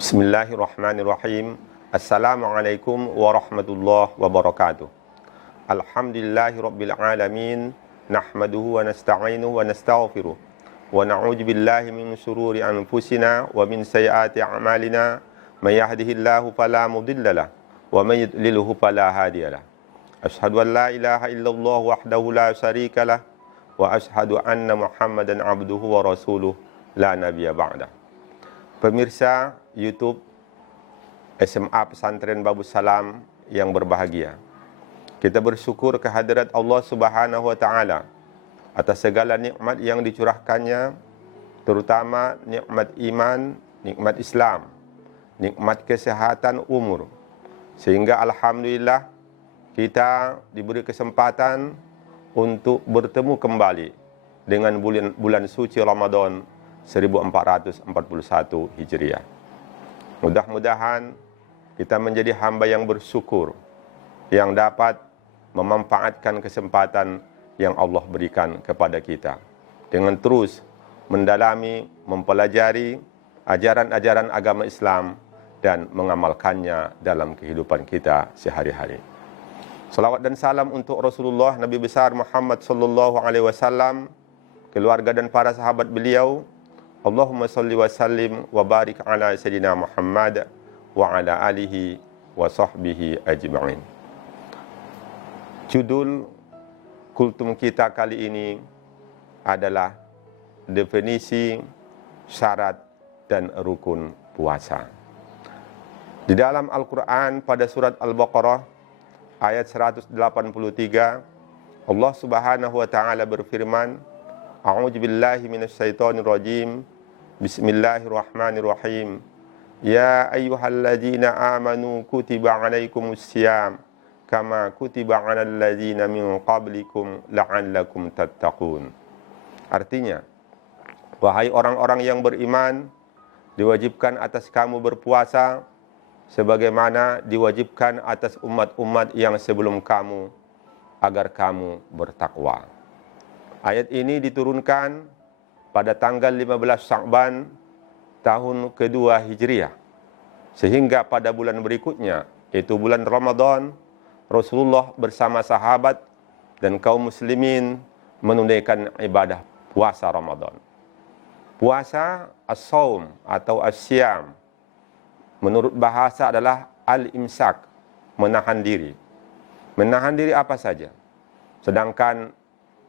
Bismillahirrahmanirrahim. Assalamualaikum warahmatullahi wabarakatuh. Alhamdulillahirabbil alamin. Nahmaduhu wa nasta'inuhu wa nastaghfiruh. Wa na'udzu billahi min shururi anfusina wa min sayyiati a'malina. May yahdihillahu fala mudhillalah wa may yudlilhu fala hadiyalah. Asyhadu an la ilaha illallah wahdahu la syarikalah wa asyhadu anna Muhammadan abduhu wa rasuluh la nabiyya ba'dah. Pemirsa YouTube SMA Pesantren Babus Salam yang berbahagia, kita bersyukur kehadirat Allah Subhanahu wa Ta'ala atas segala nikmat yang dicurahkannya, terutama nikmat iman, nikmat Islam, nikmat kesehatan umur, sehingga alhamdulillah kita diberi kesempatan untuk bertemu kembali dengan bulan suci Ramadan 1441 Hijriah. Mudah-mudahan kita menjadi hamba yang bersyukur, yang dapat memanfaatkan kesempatan yang Allah berikan kepada kita dengan terus mendalami, mempelajari ajaran-ajaran agama Islam dan mengamalkannya dalam kehidupan kita sehari-hari. Salawat dan salam untuk Rasulullah Nabi besar Muhammad sallallahu alaihi wasallam, keluarga dan para sahabat beliau. Allahumma salli wa sallim wa barik ala sayyidina Muhammad wa ala alihi wa sahbihi ajma'in. Judul kultum kita kali ini adalah definisi syarat dan rukun puasa. Di dalam Al-Quran pada surat Al-Baqarah ayat 183, Allah Subhanahu wa Ta'ala berfirman, A'udzu billahi minasyaitonir rajim. Bismillahirrahmanirrahim. Ya ayyuhalladzina amanu kutiba 'alaikumus syiyam kama kutiba 'alal ladzina min qablikum la'allakum tattaqun. Artinya, wahai orang-orang yang beriman, diwajibkan atas kamu berpuasa sebagaimana diwajibkan atas umat-umat yang sebelum kamu agar kamu bertakwa. Ayat ini diturunkan pada tanggal 15 Sya'ban tahun kedua Hijriah. Sehingga pada bulan berikutnya, yaitu bulan Ramadan, Rasulullah bersama sahabat dan kaum muslimin menunaikan ibadah puasa Ramadan. Puasa as-saum atau as-syam menurut bahasa adalah al-imsak, menahan diri. Menahan diri apa saja. Sedangkan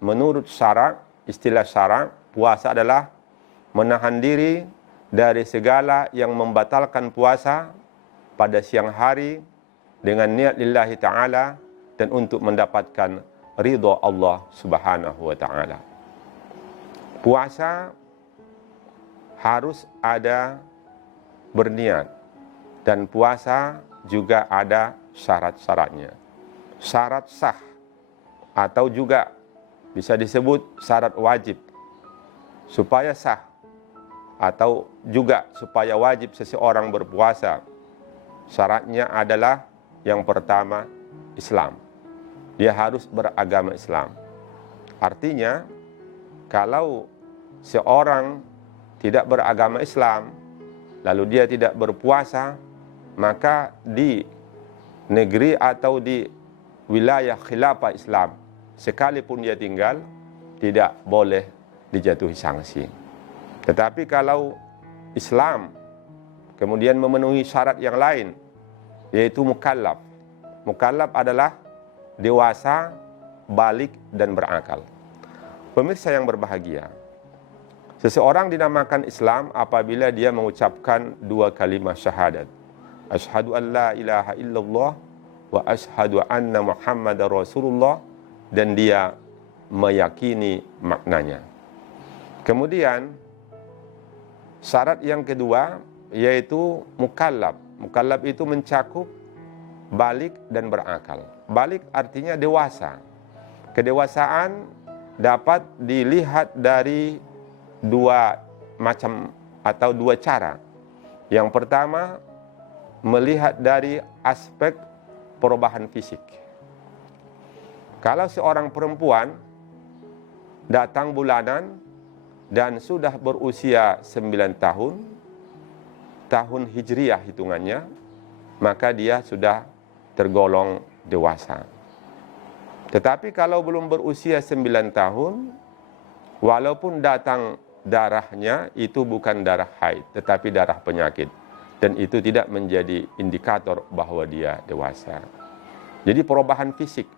menurut syarak, istilah syarak, puasa adalah menahan diri dari segala yang membatalkan puasa pada siang hari dengan niat lillahi ta'ala dan untuk mendapatkan ridha Allah Subhanahu wa Ta'ala. Puasa harus ada berniat dan puasa juga ada syarat-syaratnya. Syarat sah atau juga bisa disebut syarat wajib. Supaya sah atau juga supaya wajib seseorang berpuasa, syaratnya adalah yang pertama Islam. Dia harus beragama Islam. Artinya, kalau seorang tidak beragama Islam, lalu dia tidak berpuasa, maka di negeri atau di wilayah khilafah Islam, sekalipun dia tinggal, tidak boleh dijatuhi sanksi. Tetapi kalau Islam kemudian memenuhi syarat yang lain, yaitu mukallaf. Mukallaf adalah dewasa, balik, dan berakal. Pemirsa yang berbahagia, seseorang dinamakan Islam apabila dia mengucapkan dua kalimat syahadat. Asyhadu an la ilaha illallah wa asyhadu anna Muhammadar Rasulullah, dan dia meyakini maknanya. Kemudian syarat yang kedua yaitu mukallaf. Mukallaf itu mencakup balik dan berakal. Balik artinya dewasa. Kedewasaan dapat dilihat dari dua macam atau dua cara. Yang pertama, melihat dari aspek perubahan fisik. Kalau seorang perempuan datang bulanan dan sudah berusia 9 tahun, tahun Hijriyah hitungannya, maka dia sudah tergolong dewasa. Tetapi kalau belum berusia 9 tahun, walaupun datang darahnya itu bukan darah haid, tetapi darah penyakit. Dan itu tidak menjadi indikator bahwa dia dewasa. Jadi perubahan fisik.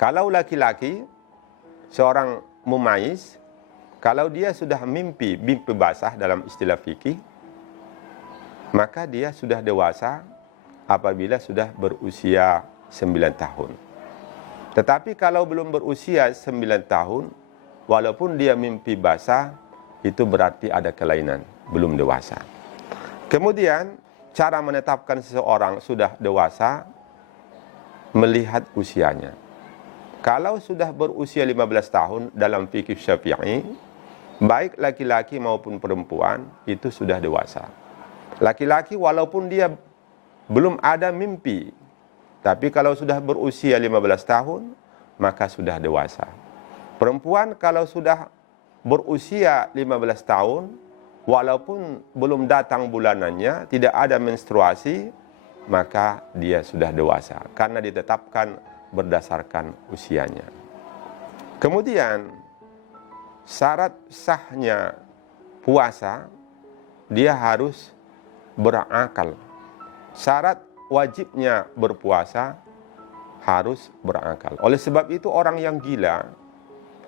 Kalau laki-laki, seorang mumayyiz, kalau dia sudah mimpi basah dalam istilah fikih, maka dia sudah dewasa apabila sudah berusia 9 tahun. Tetapi kalau belum berusia 9 tahun, walaupun dia mimpi basah, itu berarti ada kelainan, belum dewasa. Kemudian, cara menetapkan seseorang sudah dewasa, melihat usianya. Kalau sudah berusia 15 tahun dalam fikih Syafi'i, baik laki-laki maupun perempuan, itu sudah dewasa. Laki-laki walaupun dia belum ada mimpi, tapi kalau sudah berusia 15 tahun, maka sudah dewasa. Perempuan kalau sudah berusia 15 tahun, walaupun belum datang bulanannya, tidak ada menstruasi, maka dia sudah dewasa. Karena ditetapkan berdasarkan usianya. Kemudian, syarat sahnya puasa, dia harus berakal. Syarat wajibnya berpuasa harus berakal. Oleh sebab itu orang yang gila,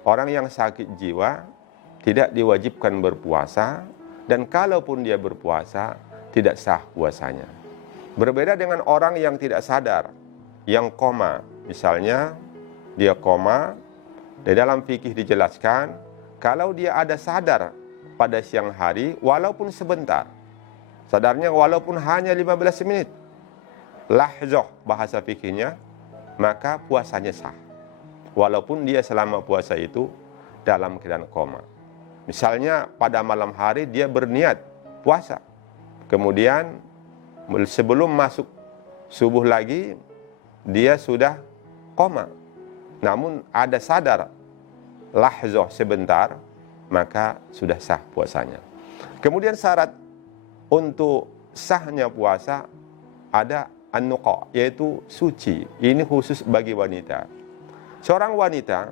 orang yang sakit jiwa tidak diwajibkan berpuasa, dan kalaupun dia berpuasa tidak sah puasanya. Berbeda dengan orang yang tidak sadar, yang koma. Misalnya dia koma, di dalam fikih dijelaskan kalau dia ada sadar pada siang hari walaupun sebentar, sadarnya walaupun hanya 15 menit, lahzah bahasa fikihnya, maka puasanya sah. Walaupun dia selama puasa itu dalam keadaan koma. Misalnya pada malam hari dia berniat puasa. Kemudian sebelum masuk subuh lagi dia sudah koma. Namun ada sadar lahzah sebentar, maka sudah sah puasanya. Kemudian syarat untuk sahnya puasa ada an-nuqa, yaitu suci. Ini khusus bagi wanita. Seorang wanita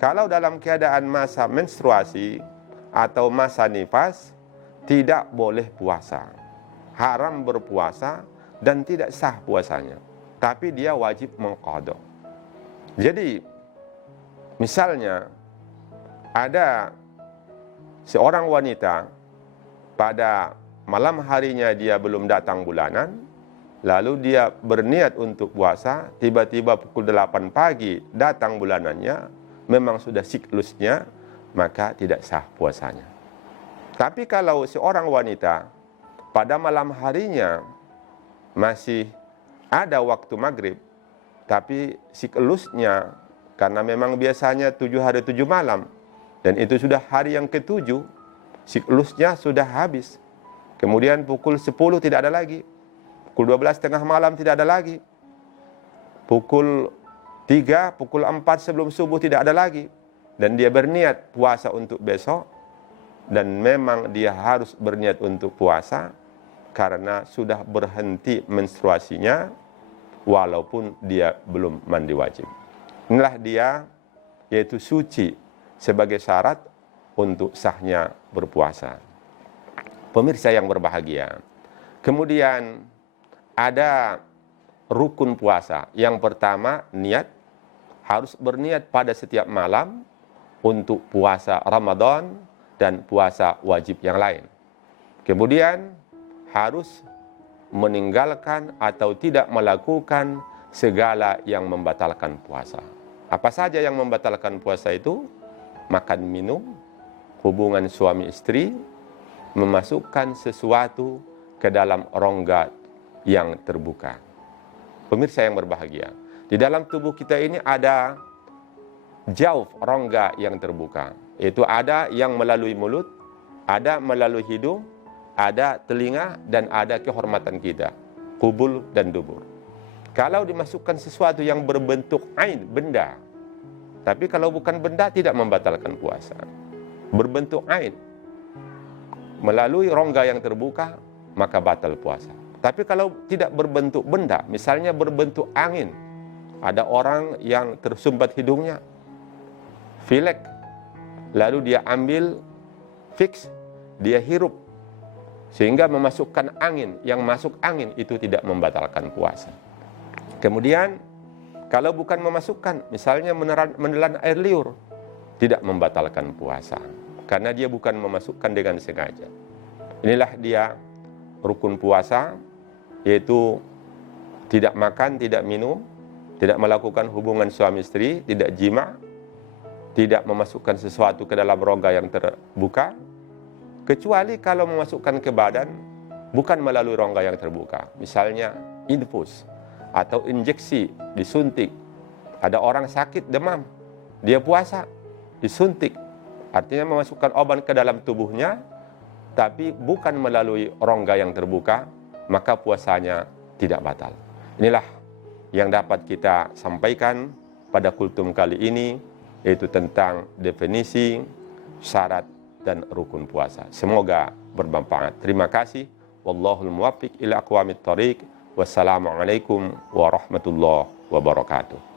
kalau dalam keadaan masa menstruasi atau masa nifas tidak boleh puasa, haram berpuasa dan tidak sah puasanya, tapi dia wajib mengqadha. Jadi misalnya ada seorang wanita pada malam harinya dia belum datang bulanan, lalu dia berniat untuk puasa, tiba-tiba pukul 8 pagi datang bulanannya, memang sudah siklusnya, maka tidak sah puasanya. Tapi kalau seorang wanita pada malam harinya masih ada waktu maghrib, tapi siklusnya karena memang biasanya 7 hari 7 malam, dan itu sudah hari yang ke-7, siklusnya sudah habis. Kemudian pukul 10 tidak ada lagi, pukul 12 tengah malam tidak ada lagi, pukul 3, pukul 4 sebelum subuh tidak ada lagi, dan dia berniat puasa untuk besok, dan memang dia harus berniat untuk puasa karena sudah berhenti menstruasinya walaupun dia belum mandi wajib. Inilah dia, yaitu suci sebagai syarat untuk sahnya berpuasa. Pemirsa yang berbahagia, kemudian ada rukun puasa. Yang pertama, niat. Harus berniat pada setiap malam untuk puasa Ramadan dan puasa wajib yang lain. Kemudian harus meninggalkan atau tidak melakukan segala yang membatalkan puasa. Apa saja yang membatalkan puasa itu? Makan minum, hubungan suami istri, memasukkan sesuatu ke dalam rongga yang terbuka. Pemirsa yang berbahagia, di dalam tubuh kita ini ada jauf, rongga yang terbuka. Itu ada yang melalui mulut, ada melalui hidung, ada telinga, dan ada kehormatan kita, kubul dan dubur. Kalau dimasukkan sesuatu yang berbentuk ain, benda, tapi kalau bukan benda tidak membatalkan puasa. Berbentuk ain, melalui rongga yang terbuka, maka batal puasa. Tapi kalau tidak berbentuk benda, misalnya berbentuk angin, ada orang yang tersumbat hidungnya, pilek, lalu dia ambil fix, dia hirup, sehingga memasukkan angin, yang masuk angin itu tidak membatalkan puasa. Kemudian, kalau bukan memasukkan, misalnya menelan air liur, tidak membatalkan puasa, karena dia bukan memasukkan dengan sengaja. Inilah dia rukun puasa, yaitu tidak makan, tidak minum, tidak melakukan hubungan suami istri, tidak jima, tidak memasukkan sesuatu ke dalam rongga yang terbuka, kecuali kalau memasukkan ke badan bukan melalui rongga yang terbuka. Misalnya infus atau injeksi, disuntik. Ada orang sakit demam, dia puasa, disuntik. Artinya memasukkan obat ke dalam tubuhnya, tapi bukan melalui rongga yang terbuka, maka puasanya tidak batal. Inilah yang dapat kita sampaikan pada kultum kali ini, yaitu tentang definisi, syarat, dan rukun puasa. Semoga bermanfaat. Terima kasih. Wallahul muwaffiq ila aqwamit thoriq. Wassalamualaikum warahmatullahi wabarakatuh.